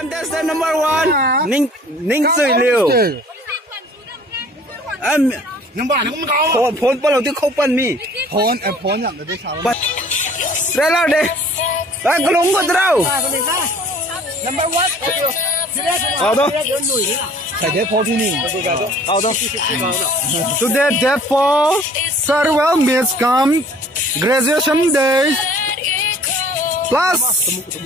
Contestant number 1 Ninh Sui Liu. Phone bao lâu tiếng không bắn mi. Phone nhận được đấy sao? Đây là đây. Bạn có đúng không đâu? Number 1. Đâu đó? Phải thế phone thì Đâu đó? Today, therefore, farewell meets come graduation days. Plus,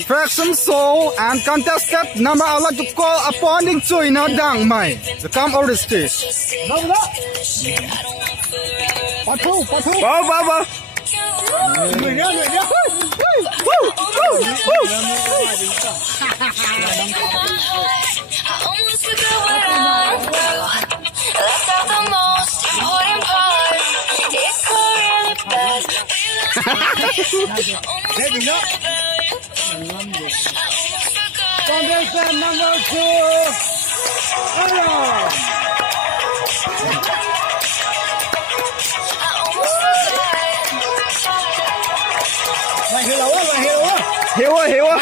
fraction soul and contested number I would like to call upon Ninh Sui Na Dang Mai to come over the stage. Bao. Contestant number 2. Hiểu á.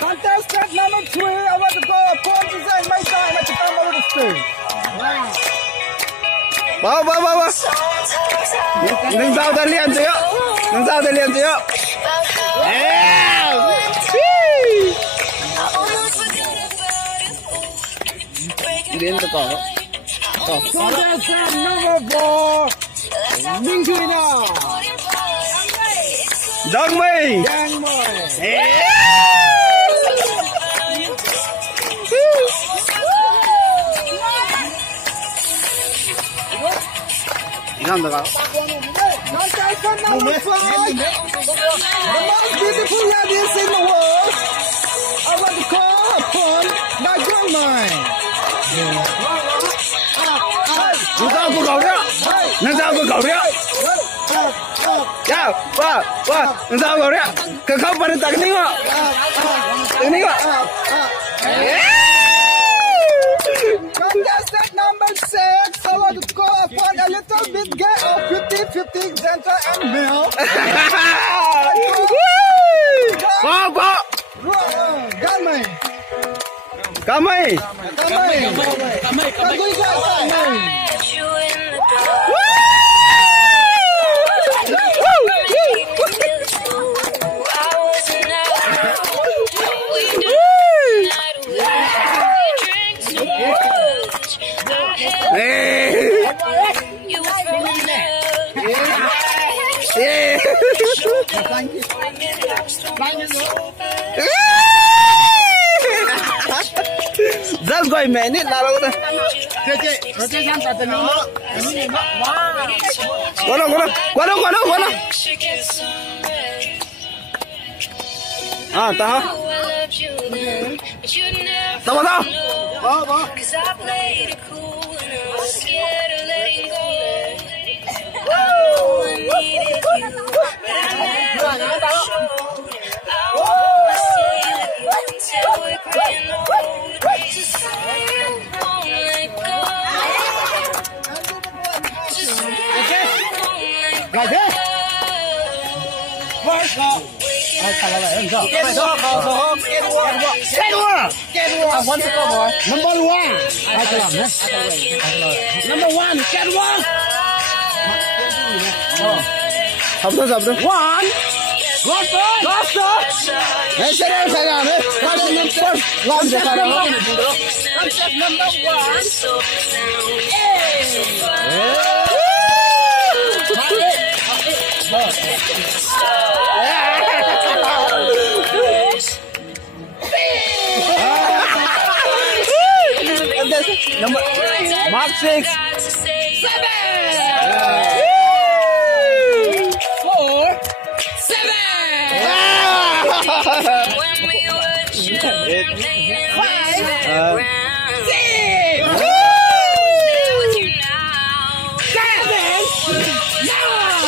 Contestant number 3, I want to go upon design my time at the come over the stage. Bao. Nâng dao ta liền chứ. Đến tôi có. Contestant number 4, Ninh Sui Na. Giang Mai. Ikan tak? Contestant number 5, the most beautiful ladies in the world. I want to call upon my grandma. Nâng dao của cậu đấy. Nâng dao của cậu đấy. Ya, nâng dao của cậu đấy. Kau pada tak tengok. Contestant number 6, I want to call upon a little bit gay of 50-50 gentle and male. Bao. Kamai. Rất gọi mẹ nít là đâu đây? Qua đâu? À, tao. Tao. Không tôi dập đâu. One. Đấy sẽ đem sai làm đấy. Làm gì sai đâu. Number Mark 6. 7. 4. 7.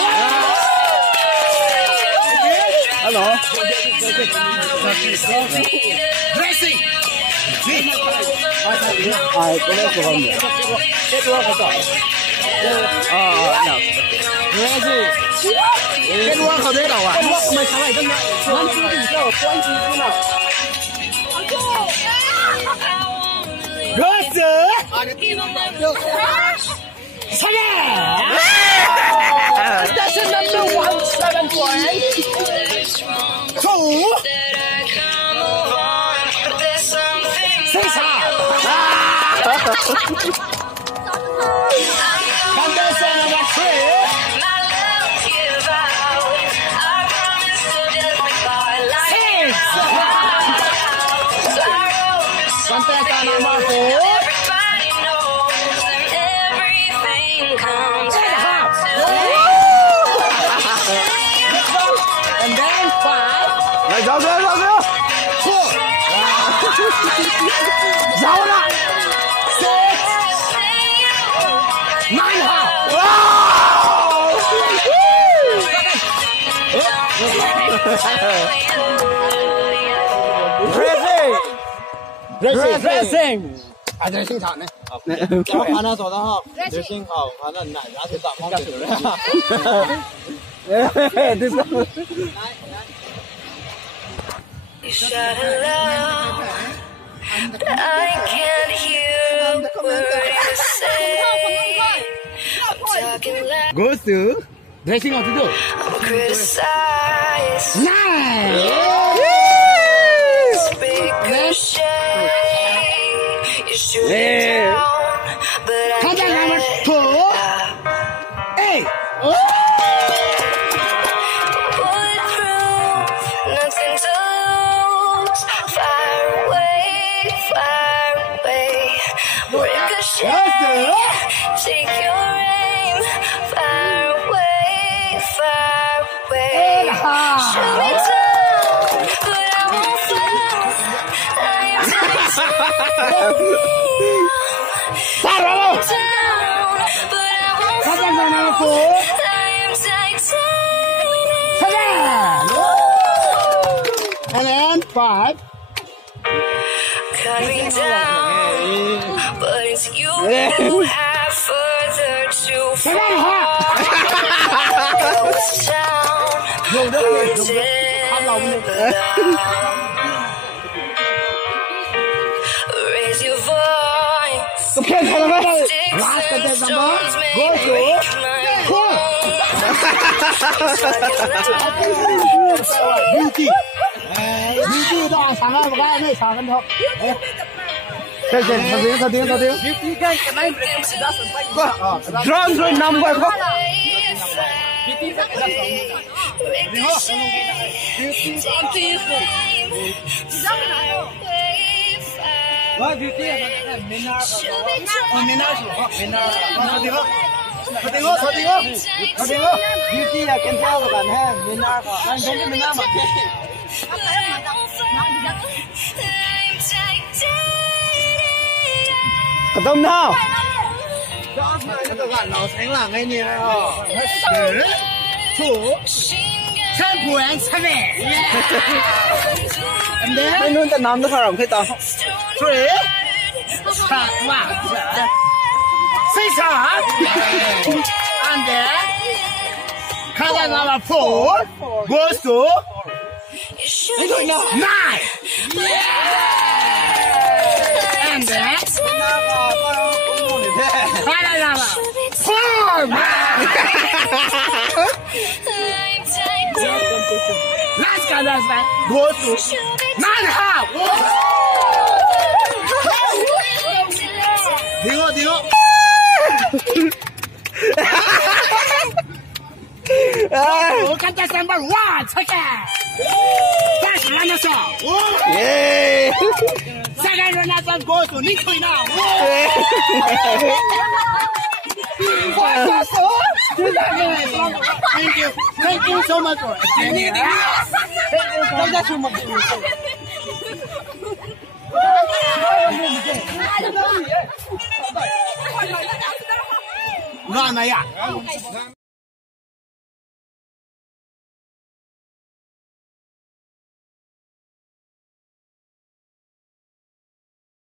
5. 6. Hello. Dressing. Ai, cái này của ông nhỉ? Cái đua phải giỏi. Nào. cái đua không biết đâu à mày sao lại cái này nó chỉ là cái quan trọng thế nào good that's the number 1 7 point 2 contestant number 3 contestant number 4 and then 5 Rồi dấu nữa 4 dấu lại 6 9 Racing 啊，这生产呢？我看他做的好，这生好，反正奶牙是打方式的。这是。Go to racing what to do? Nice. Yeah. Contact number 2. Hey. Nothing to lose. Far away, far away. Ricochet. Take your aim. Far away, far away. Shoot me down, but I won't fall. I am titanium. Down, but I won't fall. I am titanium. And then 5. Cut me down, but it's you who have further to fall. Ghost town, raise your voice. Sticks and stones may break my bones. Beauty 到3个不干，那3个头。Thật tiếng. Drone rồi nằm quay quá. Rồi beauty là mình beauty là kèm theo của bạn ha, mình là anh giống như mình mà. Tâm nào. Đó mà nó gọi nó thành là ngay như này hả? Thủ. Chân của anh sao vậy? Mấy luôn ta nằm nó phải làm cái tao. Three. Start wow. Six. And then color number 4 goes to 9. And then color number 4. Last color goes to 9.5. Digo. Contestant number 1, second. First runner up. Yeah. Second runner up goes to Nico now. Thank you so much for attending. Thank you so much. Ngon này à?